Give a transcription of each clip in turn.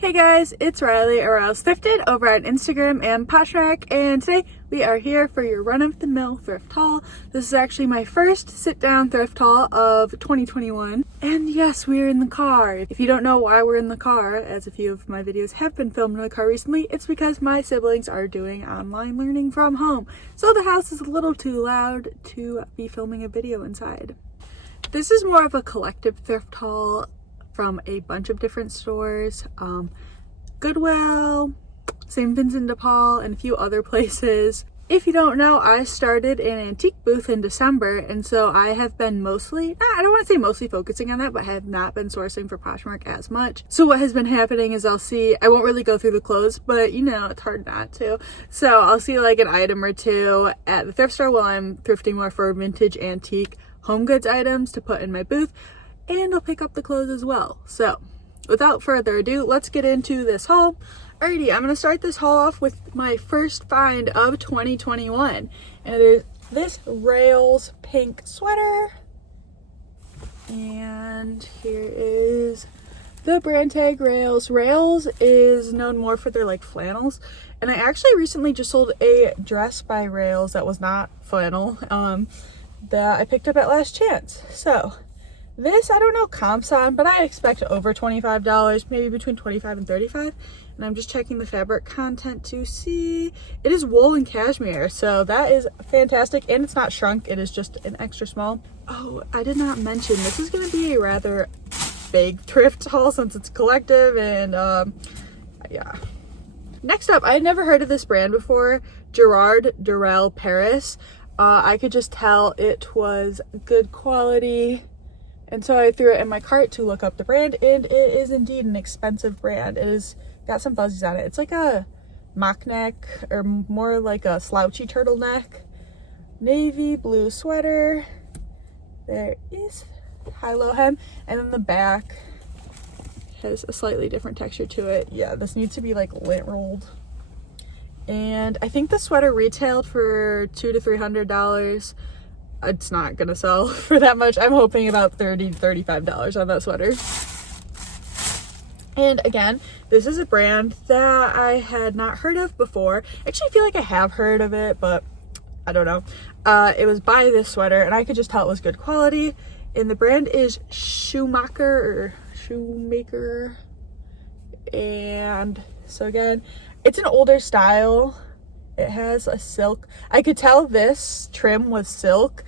Hey guys, it's Riley or else Thrifted over on Instagram and Poshmark, and today we are here for your run-of-the-mill thrift haul. This is actually my first sit-down thrift haul of 2021, and yes, we are in the car. If you don't know why we're in the car, as a few of my videos have been filmed in the car recently, it's because my siblings are doing online learning from home, so the house is a little too loud to be filming a video inside. This is more of a collective thrift haul from a bunch of different stores, Goodwill, St. Vincent de Paul, and a few other places. If you don't know, I started an antique booth in December, and so I have been I don't want to say mostly focusing on that, but have not been sourcing for Poshmark as much. So what has been happening is I won't really go through the clothes, but you know, it's hard not to. So I'll see like an item or two at the thrift store while I'm thrifting more for vintage antique home goods items to put in my booth. And I'll pick up the clothes as well. So without further ado, let's get into this haul. Alrighty, I'm going to start this haul off with my first find of 2021. And it is this Rails pink sweater. And here is the brand tag Rails. Rails is known more for their like flannels. And I actually recently just sold a dress by Rails that was not flannel that I picked up at Last Chance. So this, I don't know comps on, but I expect over $25, maybe between $25 and $35. And I'm just checking the fabric content to see. It is wool and cashmere, so that is fantastic. And it's not shrunk, it is just an extra small. Oh, I did not mention, this is gonna be a rather big thrift haul since it's collective and yeah. Next up, I had never heard of this brand before, Gerard Durrell Paris. I could just tell it was good quality. And so I threw it in my cart to look up the brand, and it is indeed an expensive brand. It has got some fuzzies on it. It's like a mock neck, or more like a slouchy turtleneck. Navy blue sweater. There is high-low hem, and then the back has a slightly different texture to it. Yeah, this needs to be like lint rolled. And I think the sweater retailed for $200 to $300. It's not gonna sell for that much. I'm hoping about $30 to $35 on that sweater. And again, this is a brand that I had not heard of before. Actually, I feel like I have heard of it, but I don't know. It was by this sweater, and I could just tell it was good quality. And the brand is Shoemaker. And so again, it's an older style. It has a silk. I could tell this trim was silk,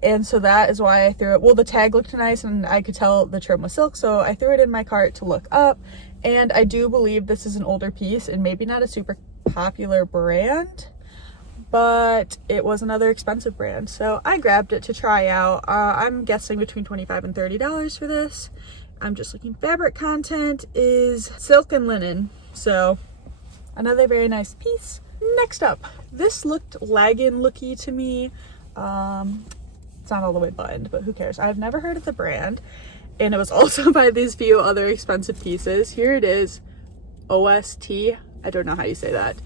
and so that is why I threw it. Well, the tag looked nice, and I could tell the trim was silk, so I threw it in my cart to look up. And I do believe this is an older piece, and maybe not a super popular brand, but it was another expensive brand, so I grabbed it to try out. I'm guessing between $25 and $30 for this. I'm just looking. Fabric content is silk and linen, so another very nice piece. Next up, this looked leggin-looky to me. It's not all the way buttoned, but who cares? I've never heard of the brand, and it was also by these few other expensive pieces. Here it is, OST. I don't know how you say that.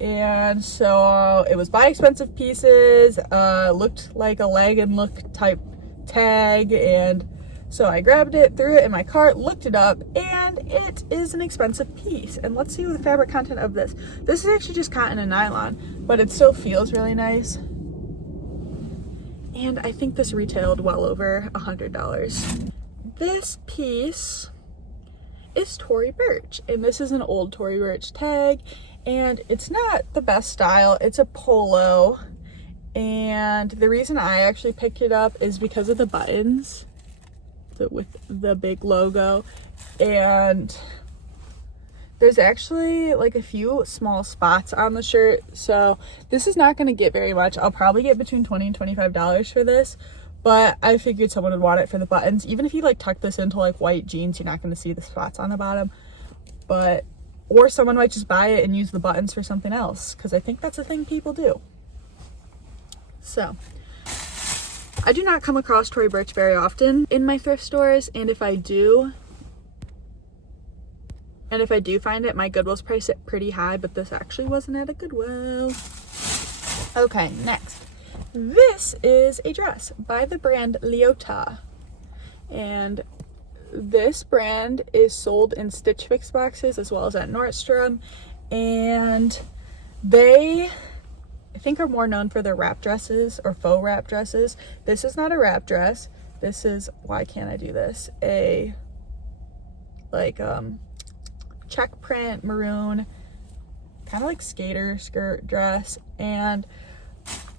And so it was by expensive pieces, looked like a leggin look type tag, and so I grabbed it, threw it in my cart, looked it up, and it is an expensive piece. And let's see what the fabric content of this. This is actually just cotton and nylon, but it still feels really nice. And I think this retailed well over $100. This piece is Tory Burch, and this is an old Tory Burch tag, and it's not the best style. It's a polo, and the reason I actually picked it up is because of the buttons with the big logo, and there's actually like a few small spots on the shirt, so this is not going to get very much. I'll probably get between $20 and $25 for this, but I figured someone would want it for the buttons. Even if you like tuck this into like white jeans, you're not going to see the spots on the bottom, or someone might just buy it and use the buttons for something else, because I think that's a thing people do. So I do not come across Tory Burch very often in my thrift stores, and if I do find it, my Goodwill's price it pretty high, but this actually wasn't at a Goodwill. Okay, next. This is a dress by the brand Leota, and this brand is sold in Stitch Fix boxes as well as at Nordstrom, and they, I think, are more known for their wrap dresses or faux wrap dresses. This is not a wrap dress. This is, why can't I do this? A like check print maroon, kind of like skater skirt dress, and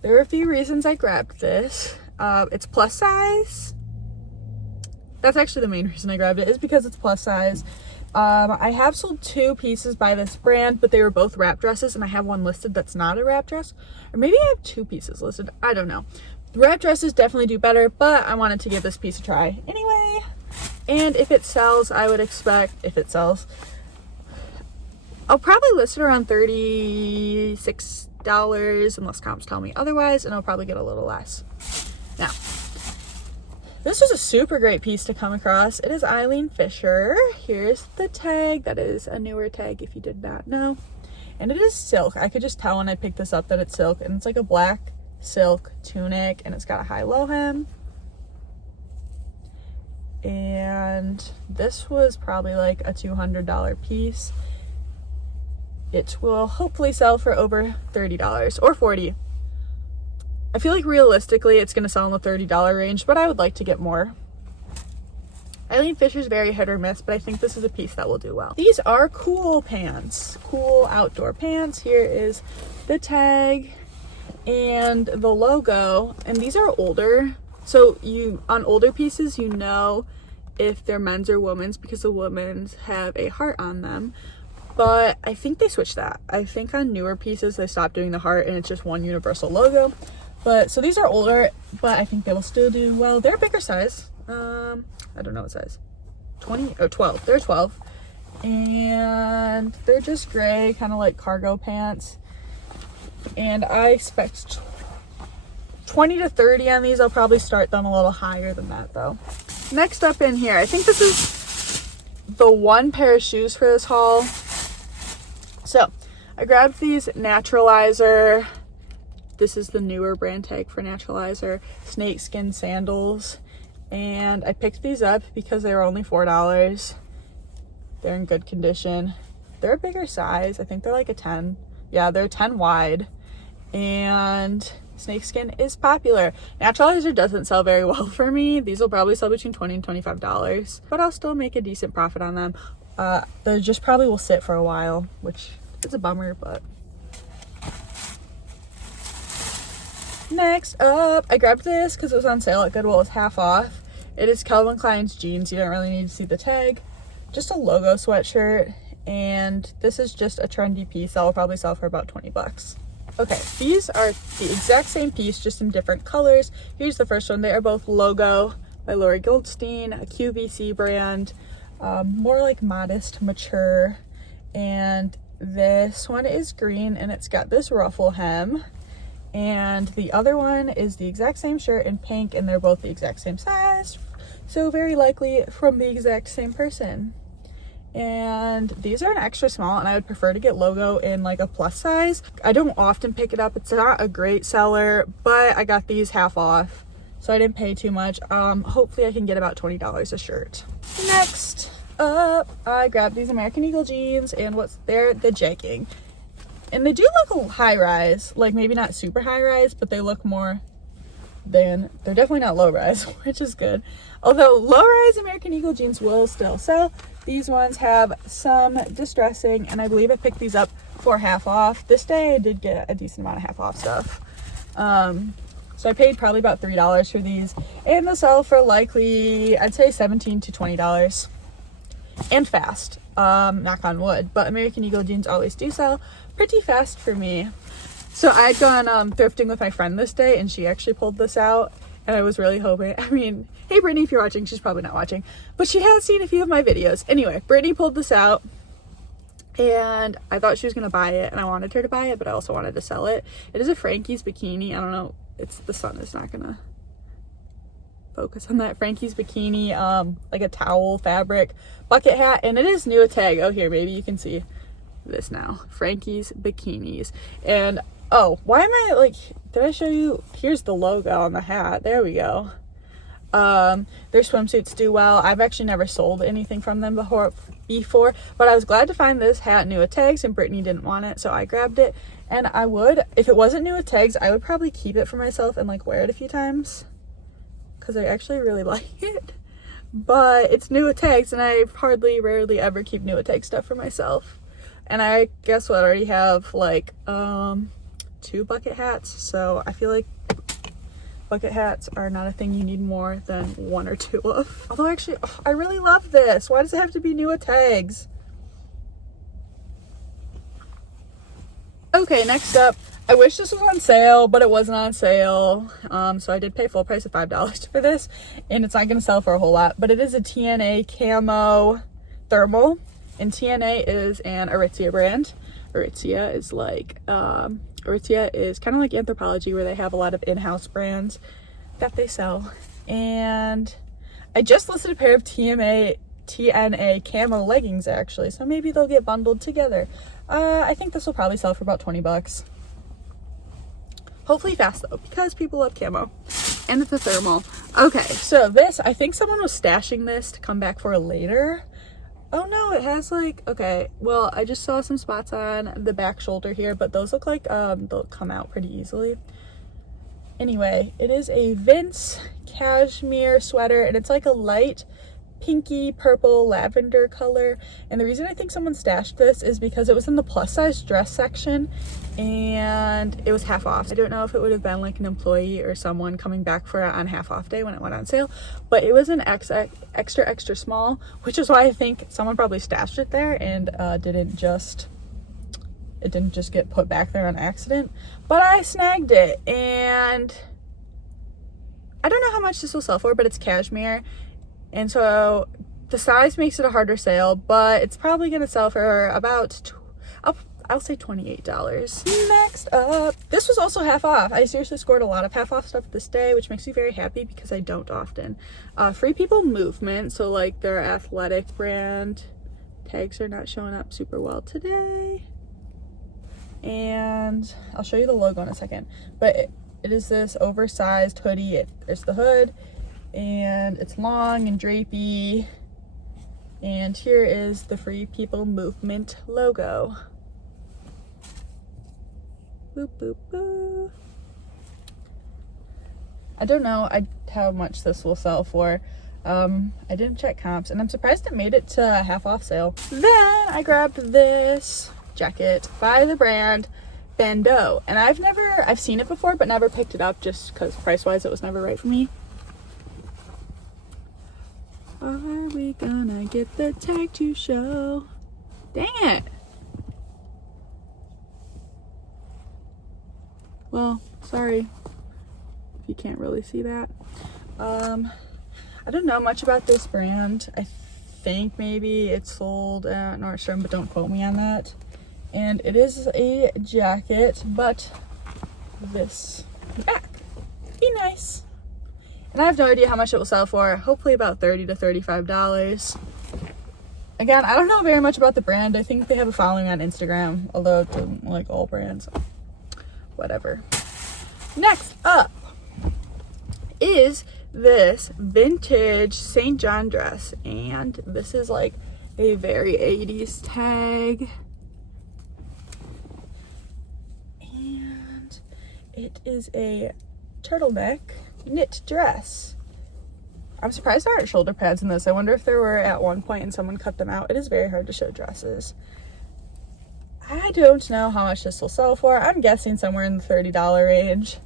there are a few reasons I grabbed this. It's plus size. That's actually the main reason I grabbed it, is because it's plus size. I have sold 2 pieces by this brand, but they were both wrap dresses, and I have one listed that's not a wrap dress. Or maybe I have 2 pieces listed. I don't know. The wrap dresses definitely do better, but I wanted to give this piece a try anyway. And if it sells, I would expect, if it sells, I'll probably list it around $36 unless comps tell me otherwise, and I'll probably get a little less. Now, this was a super great piece to come across. It is Eileen Fisher. Here's the tag. That is a newer tag if you did not know. And it is silk. I could just tell when I picked this up that it's silk, and it's like a black silk tunic, and it's got a high-low hem. And this was probably like a $200 piece. It will hopefully sell for over $30 or $40. I feel like realistically it's going to sell in the $30 range, but I would like to get more. Eileen Fisher's very hit or miss, but I think this is a piece that will do well. These are cool pants, cool outdoor pants. Here is the tag and the logo, and these are older. So on older pieces, you know if they're men's or women's because the women's have a heart on them. But I think they switched that. I think on newer pieces they stopped doing the heart and it's just one universal logo. But so these are older, but I think they will still do well. They're a bigger size. I don't know what size. 20 or 12. They're 12. And they're just gray, kind of like cargo pants. And I expect 20 to 30 on these. I'll probably start them a little higher than that though. Next up in here, I think this is the one pair of shoes for this haul. So I grabbed these Naturalizer. This is the newer brand tag for Naturalizer snakeskin sandals. And I picked these up because they were only $4. They're in good condition. They're a bigger size. I think they're like a 10. Yeah, they're 10 wide. And snakeskin is popular. Naturalizer doesn't sell very well for me. These will probably sell between $20 and $25, but I'll still make a decent profit on them. They just probably will sit for a while, which is a bummer, but. Next up, I grabbed this because it was on sale at Goodwill. It's half off. It is Calvin Klein's jeans. You don't really need to see the tag. Just a logo sweatshirt, and this is just a trendy piece that will probably sell for about 20 bucks. Okay, these are the exact same piece, just in different colors. Here's the first one. They are both Logo by Lori Goldstein, a QVC brand, more like modest, mature. And this one is green, and it's got this ruffle hem. And the other one is the exact same shirt in pink, and they're both the exact same size. So very likely from the exact same person. And these are an extra small, and I would prefer to get Logo in like a plus size. I don't often pick it up. It's not a great seller, but I got these half off, so I didn't pay too much. Hopefully I can get about $20 a shirt. Next up, I grabbed these American Eagle jeans, and they're the jegging. And they do look high rise, like maybe not super high rise, but they look more than, they're definitely not low rise, which is good. Although low rise American Eagle jeans will still sell. These ones have some distressing, and I believe I picked these up for half off. This day I did get a decent amount of half off stuff. So I paid probably about $3 for these, and they'll sell for likely, I'd say $17 to $20. And fast, knock on wood, but American Eagle jeans always do sell pretty fast for me. So I'd gone thrifting with my friend this day, and she actually pulled this out, and I was really hoping, I mean, hey Brittany, if you're watching, she's probably not watching, but she has seen a few of my videos. Anyway, Brittany pulled this out, and I thought she was gonna buy it, and I wanted her to buy it, but I also wanted to sell it. It is a Frankie's bikini. I don't know, the sun is not gonna focus on that. Frankie's bikini, like a towel fabric bucket hat, and it is new a tag. Oh, here, maybe you can see this now. Frankie's bikinis. And oh, why am I like, did I show you? Here's the logo on the hat. There we go. Their swimsuits do well. I've actually never sold anything from them before, but I was glad to find this hat new with tags, and Brittany didn't want it, so I grabbed it. And I would, if it wasn't new with tags, I would probably keep it for myself and like wear it a few times because I actually really like it. But it's new with tags, and I rarely ever keep new with tag stuff for myself. And I guess what, I already have like 2 bucket hats, so I feel like bucket hats are not a thing you need more than 1 or 2 of. Although actually, I really love this. Why does it have to be new with tags? Okay, next up, I wish this was on sale, but it wasn't on sale. So I did pay full price of $5 for this, and it's not going to sell for a whole lot, but it is a TNA camo thermal, and TNA is an Aritzia brand. Aritzia is kind of like Anthropologie, where they have a lot of in-house brands that they sell. And I just listed a pair of TNA camo leggings actually, so maybe they'll get bundled together. I think this will probably sell for about 20 bucks. Hopefully fast though, because people love camo. And it's a thermal. Okay, so this, I think someone was stashing this to come back for later. Oh no, it has like, okay, well, I just saw some spots on the back shoulder here, but those look like they'll come out pretty easily. Anyway, it is a Vince cashmere sweater, and it's like a light pinky purple lavender color. And the reason I think someone stashed this is because it was in the plus size dress section and it was half off. I don't know if it would have been like an employee or someone coming back for it on half off day when it went on sale, but it was an extra small, which is why I think someone probably stashed it there and it didn't just get put back there on accident. But I snagged it, and I don't know how much this will sell for, but it's cashmere. And so the size makes it a harder sale, but it's probably going to sell for about, I'll say $28. Next up, this was also half off. I seriously scored a lot of half off stuff this day, which makes me very happy because I don't often. Free People Movement, so like their athletic brand. Tags are not showing up super well today. And I'll show you the logo in a second. But it is this oversized hoodie. There's the hood, and it's long and drapey, and here is the Free People Movement logo. Boop, boop, boop. I don't know how much this will sell for. I didn't check comps, and I'm surprised it made it to a half off sale. Then I grabbed this jacket by the brand Bandeau, and I've seen it before but never picked it up just because price wise it was never right for me. Are we gonna get the tag to show? Dang it. Well, sorry if you can't really see that. I don't know much about this brand. I think maybe it's sold at Nordstrom, but don't quote me on that. And it is a jacket, but this back. Be nice. And I have no idea how much it will sell for. Hopefully about $30 to $35. Again, I don't know very much about the brand. I think they have a following on Instagram, although it doesn't like all brands. Whatever. Next up is this vintage St. John dress. And this is like a very 80s tag. And it is a turtleneck knit dress. I'm surprised there aren't shoulder pads in this. I wonder if there were at one point and someone cut them out. It is very hard to show dresses. I don't know how much this will sell for. I'm guessing somewhere in the $30 range.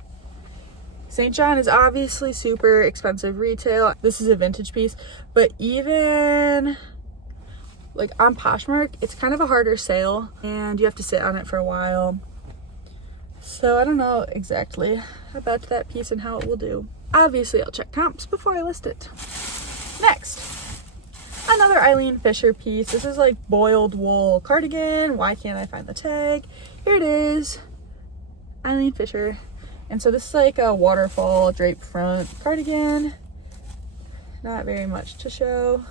St. John is obviously super expensive retail. This is a vintage piece, but even like on Poshmark, it's kind of a harder sale and you have to sit on it for a while. So I don't know exactly about that piece and how it will do. Obviously, I'll check comps before I list it. Next, another Eileen Fisher piece. This is like boiled wool cardigan. Why can't I find the tag? Here it is. Eileen Fisher. And so this is like a waterfall drape front cardigan. Not very much to show.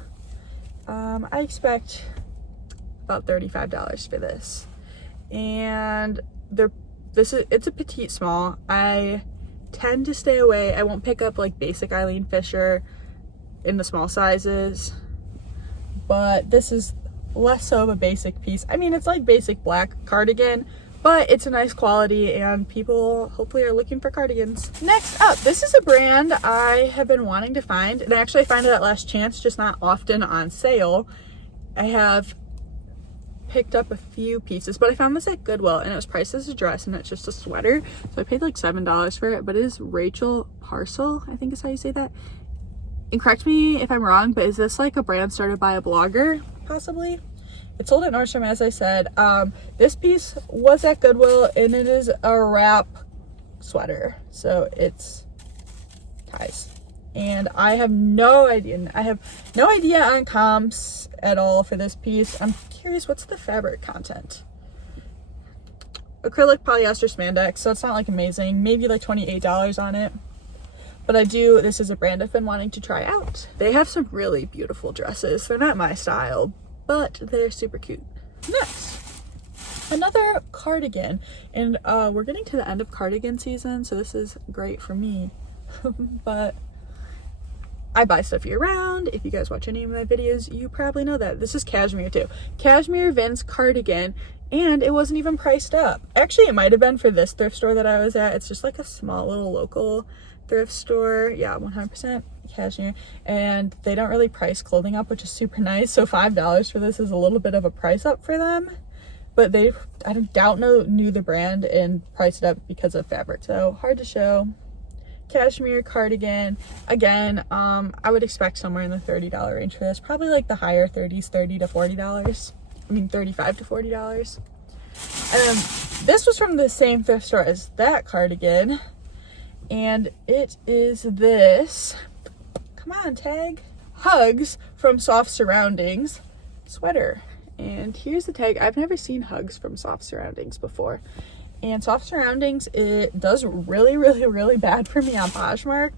I expect about $35 for this. And it's a petite small. I tend to stay away. I won't pick up like basic Eileen Fisher in the small sizes, but this is less so of a basic piece. I mean, it's like basic black cardigan, but it's a nice quality and people hopefully are looking for cardigans. Next up, this is a brand I have been wanting to find, and actually I find it at last chance, just not often on sale. I have picked up a few pieces, but I found this at Goodwill and it was priced as a dress and it's just a sweater. So I paid like $7 for it, but it is Rachel Parcel, I think is how you say that. And correct me if I'm wrong, but is this like a brand started by a blogger? Possibly. It's sold at Nordstrom, as I said. This piece was at Goodwill and it is a wrap sweater, so it's ties. And I have no idea on comps at all for this piece. I'm curious, what's the fabric content? Acrylic polyester spandex, so it's not like amazing, maybe like $28 on it. But this is a brand I've been wanting to try out. They have some really beautiful dresses. They're not my style, but they're super cute. Next, another cardigan. And we're getting to the end of cardigan season, so this is great for me. But I buy stuff year round. If you guys watch any of my videos, you probably know that. This is cashmere too. Cashmere Vince cardigan, and it wasn't even priced up. Actually, it might have been for this thrift store that I was at. It's just like a small little local thrift store. Yeah, 100% cashmere, and they don't really price clothing up, which is super nice. So $5 for this is a little bit of a price up for them, but I knew the brand and priced it up because of fabric, so hard to show. Cashmere cardigan, again, I would expect somewhere in the $30 range for this, probably like the higher 30s, $30 to $40. I mean $35 to $40. And this was from the same thrift store as that cardigan, and it is this, come on tag, Hugs from Soft Surroundings sweater. And here's the tag. I've never seen Hugs from Soft Surroundings before, and Soft Surroundings, it does really, really, really bad for me on Poshmark,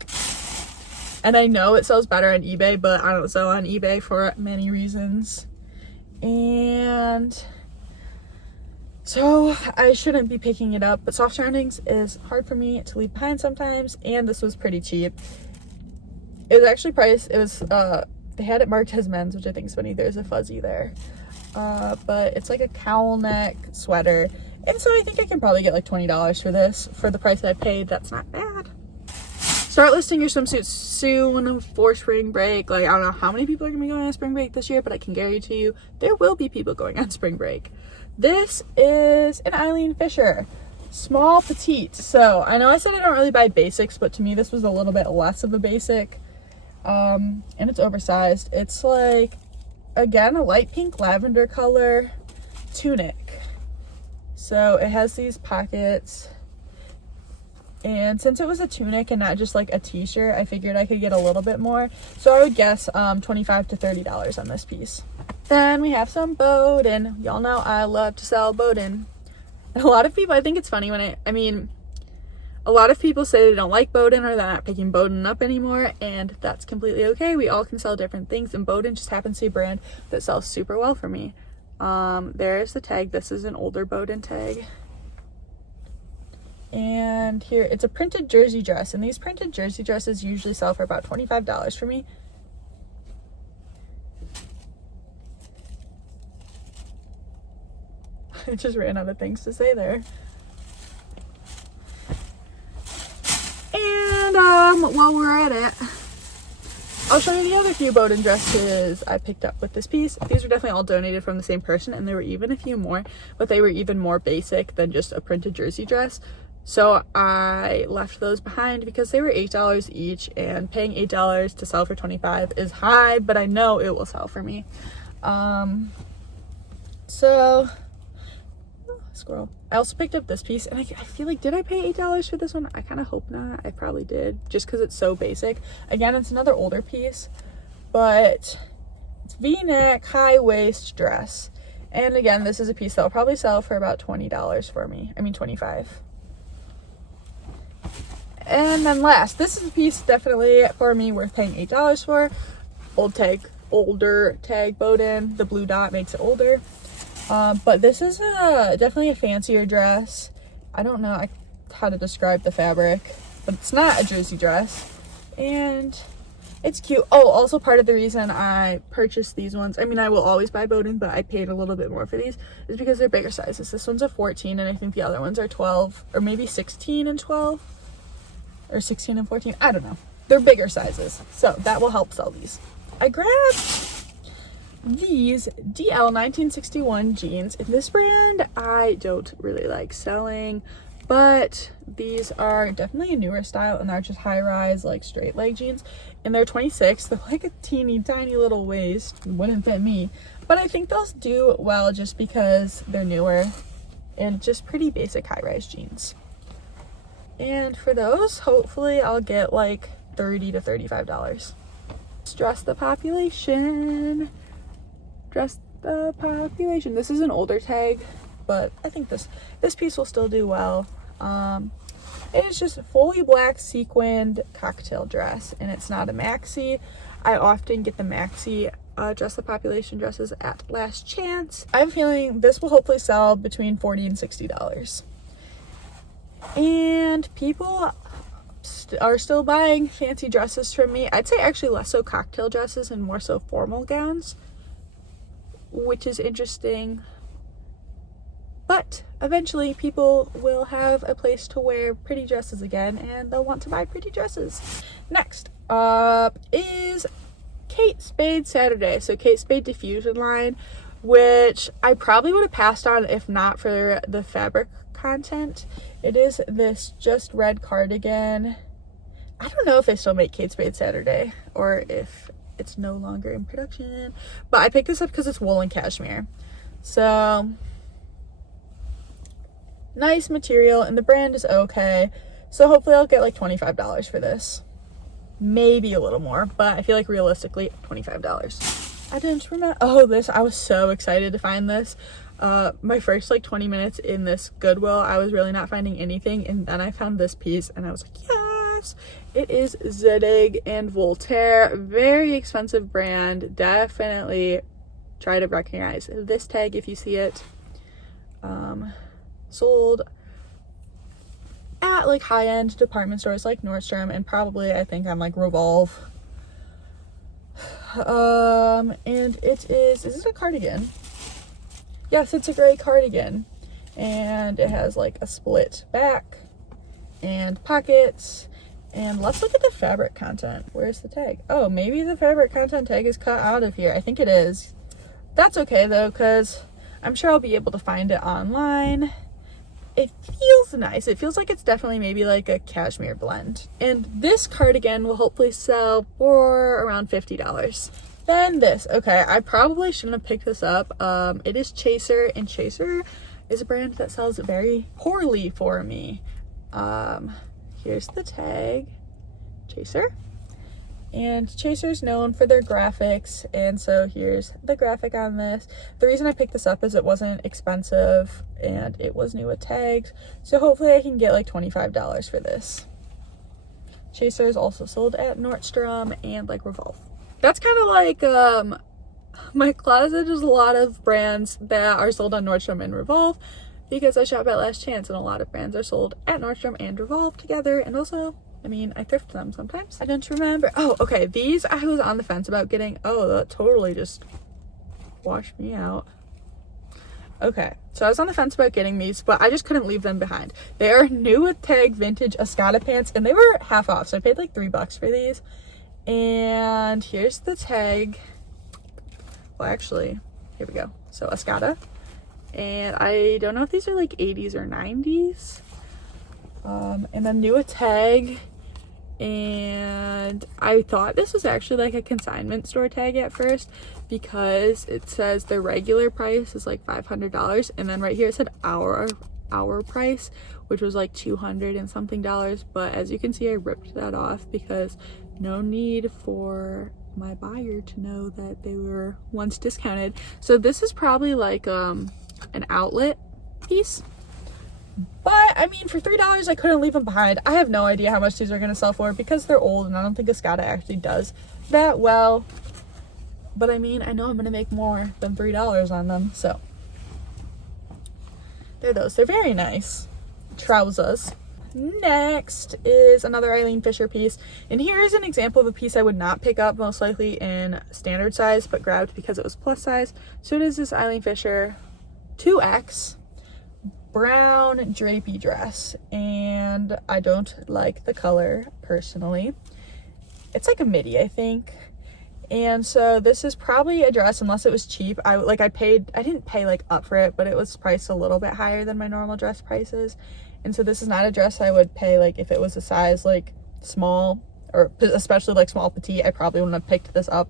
and I know it sells better on eBay, but I don't sell on eBay for many reasons, and so I shouldn't be picking it up. But Soft Surroundings is hard for me to leave behind sometimes, and this was pretty cheap. It was actually priced, it was they had it marked as men's, which I think is funny. There's a fuzzy there, but it's like a cowl neck sweater, and so I think I can probably get like $20 for this. For the price that I paid, that's not bad. Start listing your swimsuits soon for spring break. Like, I don't know how many people are gonna be going on spring break this year, but I can guarantee you there will be people going on spring break. This is an Eileen Fisher small petite. So I know I said I don't really buy basics, but to me this was a little bit less of a basic, and it's oversized. It's like, again, a light pink lavender color tunic. So it has these pockets, and since it was a tunic and not just like a t-shirt, I figured I could get a little bit more. So I would guess $25 to $30 on this piece. Then we have some Bowden. Y'all know I love to sell Bowden. And a lot of people, I think it's funny when a lot of people say they don't like Bowden or they're not picking Bowden up anymore, and that's completely okay. We all can sell different things, and Bowden just happens to be a brand that sells super well for me. There's the tag. This is an older Bowden tag. And here, it's a printed jersey dress, and these printed jersey dresses usually sell for about $25 for me. I just ran out of things to say there. And while we're at it, I'll show you the other few Bowden dresses I picked up with this piece. These were definitely all donated from the same person, and there were even a few more, but they were even more basic than just a printed jersey dress. So I left those behind because they were $8 each, and paying $8 to sell for $25 is high, but I know it will sell for me. So squirrel. I also picked up this piece, and I feel like, did I pay $8 for this one? I kind of hope not. I probably did, just because it's so basic. Again, it's another older piece, but it's V-neck, high waist dress. And again, this is a piece that will probably sell for about $20 for me. I mean, $25. And then last, this is a piece definitely for me worth paying $8 for. Older tag Bowden. The blue dot makes it older. But this is definitely a fancier dress. I don't know how to describe the fabric. but it's not a jersey dress. And it's cute. Oh, also part of the reason I purchased these ones, I mean, I will always buy boating, but I paid a little bit more for these, is because they're bigger sizes. This one's a 14, and I think the other ones are 12, or maybe 16 and 12, or 16 and 14. I don't know. They're bigger sizes, so that will help sell these. I grabbed these DL 1961 jeans. In this brand, I don't really like selling, but these are definitely a newer style, and they're just high-rise, like straight leg jeans, and they're 26. They're like a teeny tiny little waist. Wouldn't fit me, but I think they'll do well just because they're newer and just pretty basic high-rise jeans. And for those, hopefully I'll get like $30 to $35. Dress the population. Dress the population. This is an older tag, but I think this piece will still do well. It is just fully black sequined cocktail dress, and it's not a maxi. I often get the maxi dress the population dresses at Last Chance. I'm feeling this will hopefully sell between $40 and $60. And people are still buying fancy dresses from me. I'd say actually less so cocktail dresses and more so formal gowns, which is interesting. But eventually people will have a place to wear pretty dresses again, and they'll want to buy pretty dresses. Next up is Kate Spade Saturday. So Kate Spade Diffusion line, which I probably would have passed on if not for the fabric content. It is this just red cardigan. I don't know if they still make Kate Spade Saturday or if it's no longer in production, but I picked this up because it's wool and cashmere. So nice material, and the brand is okay. So hopefully I'll get like $25 for this. Maybe a little more, but I feel like realistically $25. I didn't remember. Oh, this, I was so excited to find this. My first like 20 minutes in this Goodwill, I was really not finding anything, and then I found this piece and I was like, yes. It is Zadig and Voltaire. Very expensive brand. Definitely try to recognize this tag if you see it. Sold at like high-end department stores like Nordstrom, and probably I think on like Revolve. And it is this a cardigan? Yes, it's a gray cardigan, and it has like a split back and pockets. And let's look at the fabric content. Where's the tag? Oh, maybe the fabric content tag is cut out of here. I think it is. That's okay though, because I'm sure I'll be able to find it online. It feels nice. It feels like it's definitely maybe like a cashmere blend. And this cardigan will hopefully sell for around $50. Then this. Okay, I probably shouldn't have picked this up. It is Chaser, and Chaser is a brand that sells very poorly for me. Here's the tag. Chaser. And Chaser's known for their graphics, and so here's the graphic on this. The reason I picked this up is it wasn't expensive and it was new with tags, so hopefully I can get like $25 for this. Chaser is also sold at Nordstrom and like Revolve. That's kind of like my closet is a lot of brands that are sold on Nordstrom and Revolve, because I shop at Last Chance, and a lot of brands are sold at Nordstrom and Revolve together. And also, I mean, I thrift them sometimes. I don't remember. Oh, okay. These I was on the fence about getting. Oh, that totally just washed me out. Okay, so I was on the fence about getting these, but I just couldn't leave them behind. They are new with tag vintage Escada pants, and they were half off, so I paid like $3 for these. And here's the tag. Well, actually, here we go. So Escada. And I don't know if these are like 80s or 90s. And then new a tag. And I thought this was actually like a consignment store tag at first, because it says the regular price is like $500, and then right here it said our price, which was like $200 and something. But as you can see, I ripped that off because no need for my buyer to know that they were once discounted. So this is probably like an outlet piece. But I mean, for $3 I couldn't leave them behind. I have no idea how much these are going to sell for because they're old, and I don't think Escada actually does that well. But I mean, I know I'm going to make more than $3 on them, so they're those. They're very nice trousers. Next is another Eileen Fisher piece, and here is an example of a piece I would not pick up most likely in standard size, but grabbed because it was plus size. So it is this Eileen Fisher 2X brown drapey dress, and I don't like the color personally. It's like a midi, I think. And so this is probably a dress, unless it was cheap. I didn't pay like up for it, but it was priced a little bit higher than my normal dress prices. And so this is not a dress I would pay like if it was a size like small, or especially like small petite. I probably wouldn't have picked this up,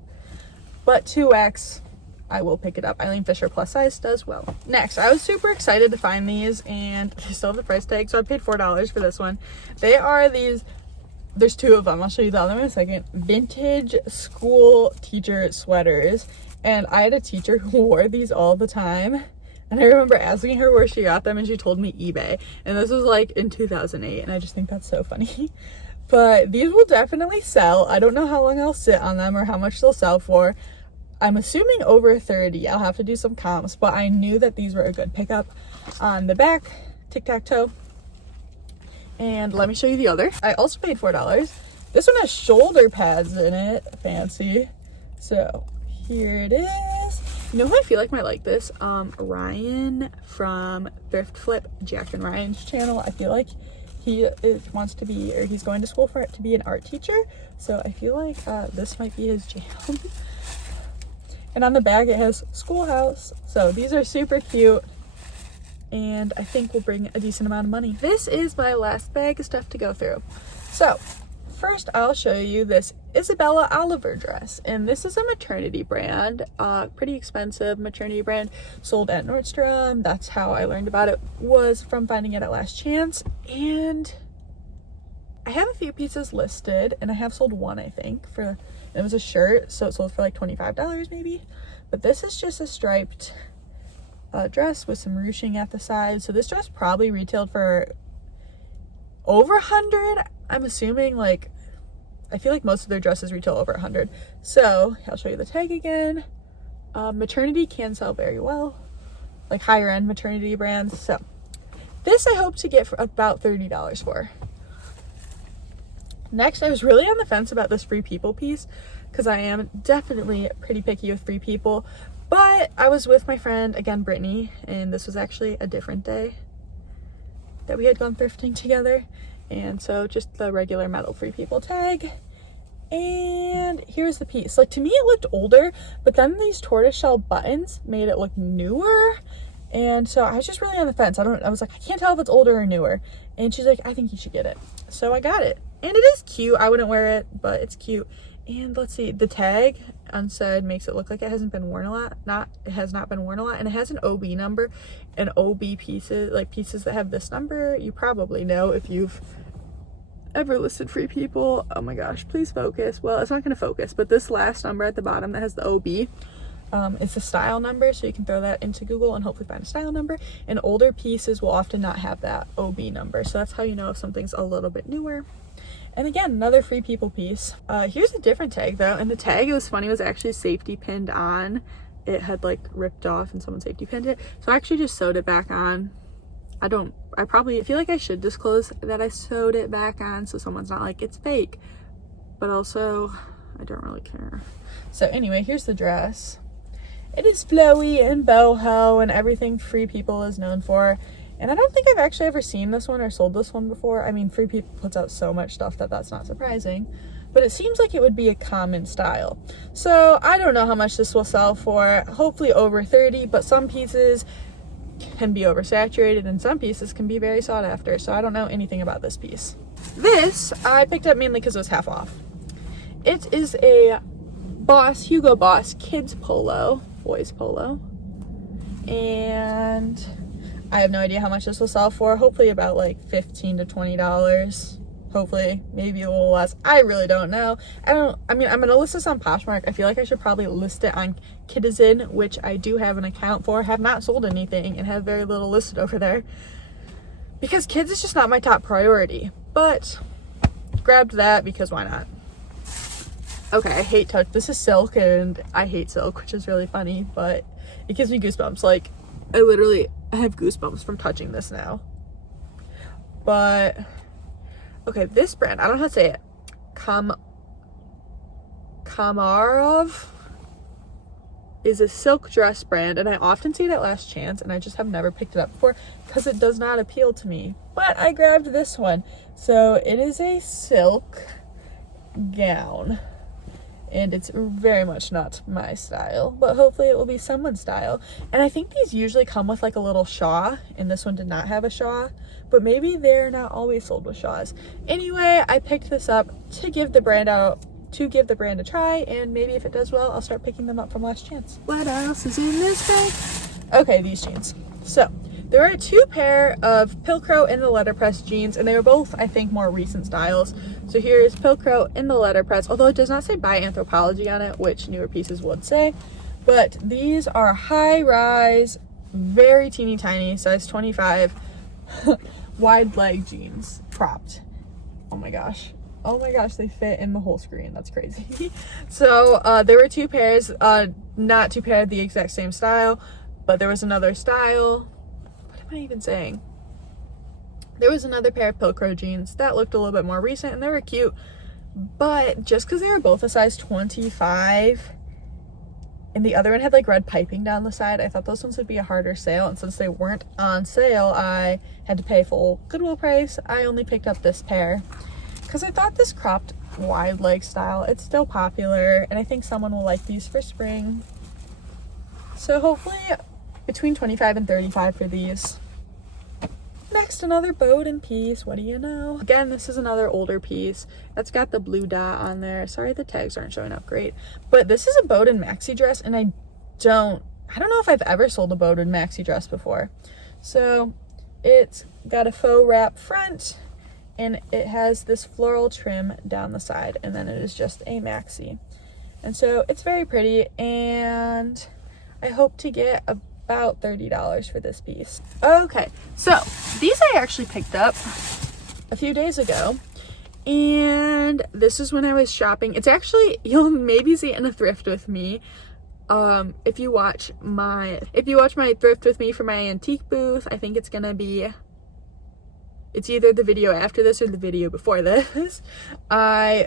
but 2X, I will pick it up. Eileen Fisher plus size does well. Next, I was super excited to find these, and they still have the price tag, so I paid $4 for this one. They are these, there's two of them, I'll show you the other one in a second, vintage school teacher sweaters. And I had a teacher who wore these all the time, and I remember asking her where she got them, and she told me eBay, and this was like in 2008, and I just think that's so funny. But these will definitely sell. I don't know how long I'll sit on them or how much they'll sell for. I'm assuming over 30. I'll have to do some comps, but I knew that these were a good pickup. On the back, tic-tac-toe. And let me show you the other. I also paid $4. This one has shoulder pads in it. Fancy. So here it is. You know who I feel like might like this? Ryan from Thrift Flip, Jack and Ryan's channel. I feel like wants to be, or he's going to school for it to be an art teacher. So I feel like this might be his jam. And on the back it has schoolhouse. So these are super cute, and I think will bring a decent amount of money. This is my last bag of stuff to go through. So first I'll show you this Isabella Oliver dress, and this is a maternity brand, pretty expensive maternity brand, sold at Nordstrom. That's how I learned about it, was from finding it at Last Chance. And I have a few pieces listed, and I have sold one, I think, for, it was a shirt, so it sold for like $25 maybe. But this is just a striped dress with some ruching at the side. So this dress probably retailed for over 100. I'm assuming, like, I feel like most of their dresses retail over 100. So I'll show you the tag again. Maternity can sell very well, like higher end maternity brands. So this I hope to get for about $30 for. Next, I was really on the fence about this Free People piece, because I am definitely pretty picky with Free People, but I was with my friend, again, Brittany, and this was actually a different day that we had gone thrifting together. And so just the regular metal Free People tag. And here's the piece. Like, to me it looked older, but then these tortoiseshell buttons made it look newer. And so I was just really on the fence. I was like, I can't tell if it's older or newer. And she's like, I think you should get it. So I got it. And it is cute. I wouldn't wear it, but it's cute. And let's see, the tag unsaid makes it look like it hasn't been worn a lot. It has not been worn a lot. And it has an OB number, and OB pieces, like pieces that have this number, you probably know if you've ever listed Free People. Oh my gosh, please focus. Well, it's not going to focus, but this last number at the bottom that has the OB, it's a style number, so you can throw that into Google and hopefully find a style number. And older pieces will often not have that OB number, so that's how you know if something's a little bit newer. And again, another Free People piece. Here's a different tag though, and the tag, it was funny, was actually safety pinned on. It had like ripped off and someone safety pinned it, so I actually just sewed it back on. I feel like I should disclose that I sewed it back on so someone's not like, it's fake, but also I don't really care. So anyway, here's the dress. It is flowy and boho and everything Free People is known for. And I don't think I've actually ever seen this one or sold this one before. I mean, Free People puts out so much stuff that that's not surprising, but it seems like it would be a common style. So I don't know how much this will sell for. Hopefully over 30, but some pieces can be oversaturated and some pieces can be very sought after. So I don't know anything about this piece. This I picked up mainly because it was half off. It is a Hugo Boss kids polo, boys polo, and I have no idea how much this will sell for. Hopefully about like $15 to $20. Hopefully, maybe a little less. I really don't know. I mean, I'm gonna list this on Poshmark. I feel like I should probably list it on Kidizen, which I do have an account for. Have not sold anything and have very little listed over there, because kids is just not my top priority. But grabbed that because why not? Okay, I hate touch. This is silk, and I hate silk, which is really funny, but it gives me goosebumps. Like, I have goosebumps from touching this now. But Okay, this brand, I don't know how to say it. Kamarov is a silk dress brand, and I often see it at Last Chance, and I just have never picked it up before because it does not appeal to me. But I grabbed this one. So it is a silk gown, and it's very much not my style, but hopefully it will be someone's style. And I think these usually come with like a little shawl, and this one did not have a shawl, but maybe they're not always sold with shawls. Anyway, I picked this up to give the brand a try, and maybe if it does well, I'll start picking them up from Last Chance. What else is in this bag? Okay, these jeans. So there are 2 pair of Pilcrow in the letterpress jeans, and they were both, I think, more recent styles. So here is Pilcrow in the letterpress, although it does not say by Anthropologie on it, which newer pieces would say. But these are high rise, very teeny tiny, size 25, wide leg jeans, cropped. Oh my gosh, they fit in the whole screen. That's crazy. So there were 2 pairs, not 2 pairs the exact same style, but there was another style. What am I even saying? There was another pair of Pilcrow jeans that looked a little bit more recent, and they were cute. But just because they were both a size 25, and the other one had like red piping down the side, I thought those ones would be a harder sale. And since they weren't on sale, I had to pay full Goodwill price. I only picked up this pair because I thought this cropped wide leg style, it's still popular, and I think someone will like these for spring. So hopefully between 25 and 35 for these. Next, another Bowden piece. What do you know? Again, this is another older piece that's got the blue dot on there. Sorry, the tags aren't showing up great, but this is a Bowden maxi dress, and I don't know if I've ever sold a Bowden maxi dress before. So it's got a faux wrap front, and it has this floral trim down the side, and then it is just a maxi. And so it's very pretty, and I hope to get about $30 for this piece. Okay, so these I actually picked up a few days ago, and this is when I was shopping. It's actually, you'll maybe see it in a thrift with me. If you watch my thrift with me for my antique booth, I think it's either the video after this or the video before this. I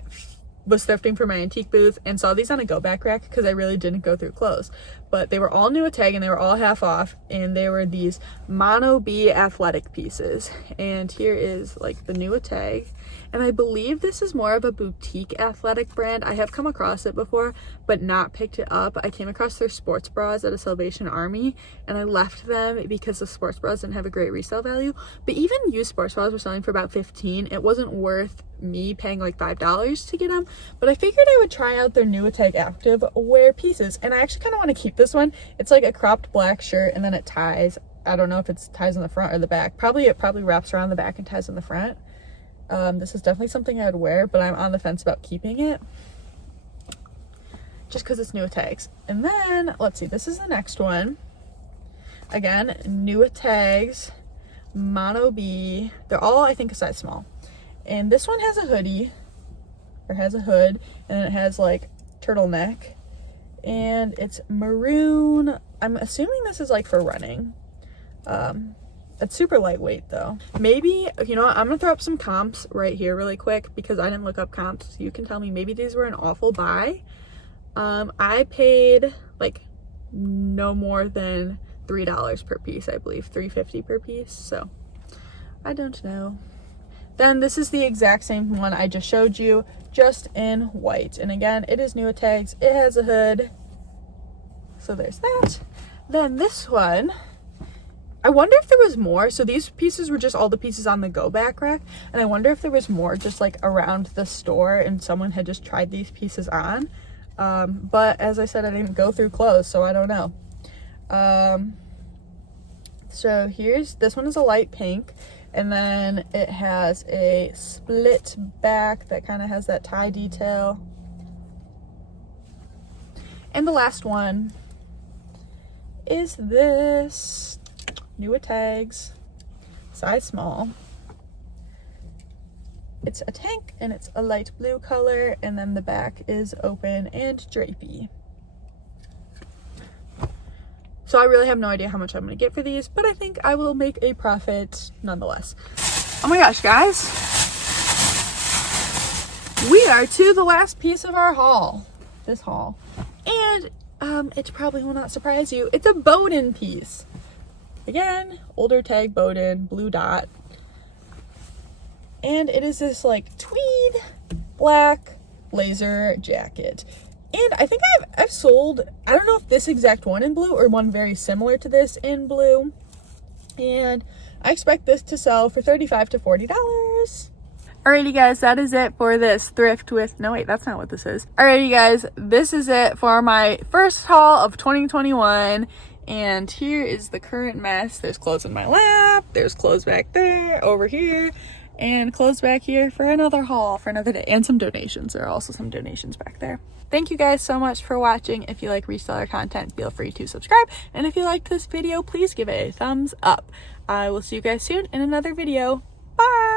was thrifting for my antique booth and saw these on a go back rack because I really didn't go through clothes, but they were all new at tag and they were all half off, and they were these Mono B athletic pieces. And here is like the new at tag, and I believe this is more of a boutique athletic brand. I have come across it before but not picked it up. I came across their sports bras at a Salvation Army, and I left them because the sports bras didn't have a great resale value, but even used sports bras were selling for about $15. It wasn't worth me paying like $5 to get them, but I figured I would try out their new tag active wear pieces, and I actually kind of want to keep this one. It's like a cropped black shirt, and then it ties. I don't know if it's ties in the front or the back. It probably wraps around the back and ties in the front. This is definitely something I would wear, but I'm on the fence about keeping it just because it's new at tags. And then let's see, this is the next one. Again, new at tags, Mono B. They're all, I think, a size small. And this one has a hoodie, or has a hood, and it has like turtleneck, and it's maroon. I'm assuming this is like for running. It's super lightweight though. Maybe, you know what, I'm gonna throw up some comps right here really quick because I didn't look up comps. So you can tell me maybe these were an awful buy. I paid like no more than $3 per piece, I believe, $3.50 per piece. So I don't know. Then this is the exact same one I just showed you, just in white. And again, it is new at tags. It has a hood. So there's that. Then this one, I wonder if there was more. So these pieces were just all the pieces on the go back rack. And I wonder if there was more just like around the store and someone had just tried these pieces on. But as I said, I didn't go through clothes, so I don't know. So this one is a light pink. And then it has a split back that kind of has that tie detail. And the last one is this new at tags, size small. It's a tank and it's a light blue color, and then the back is open and drapey. So I really have no idea how much I'm going to get for these, but I think I will make a profit nonetheless. Oh my gosh, guys. we are to the last piece of our haul. This haul. And it probably will not surprise you. It's a Bowden piece. Again, older tag Bowden, blue dot. And it is this like tweed black blazer jacket. And I think I've sold, I don't know if this exact one in blue or one very similar to this in blue. And I expect this to sell for $35 to $40. Alrighty guys, that is it for this thrift with, no wait, that's not what this is. Alrighty guys, this is it for my first haul of 2021. And here is the current mess. There's clothes in my lap, there's clothes back there, over here, and clothes back here for another haul for another day. And some donations, there are also some donations back there. Thank you guys so much for watching. If you like reseller content, feel free to subscribe. And if you liked this video, please give it a thumbs up. I will see you guys soon in another video. Bye!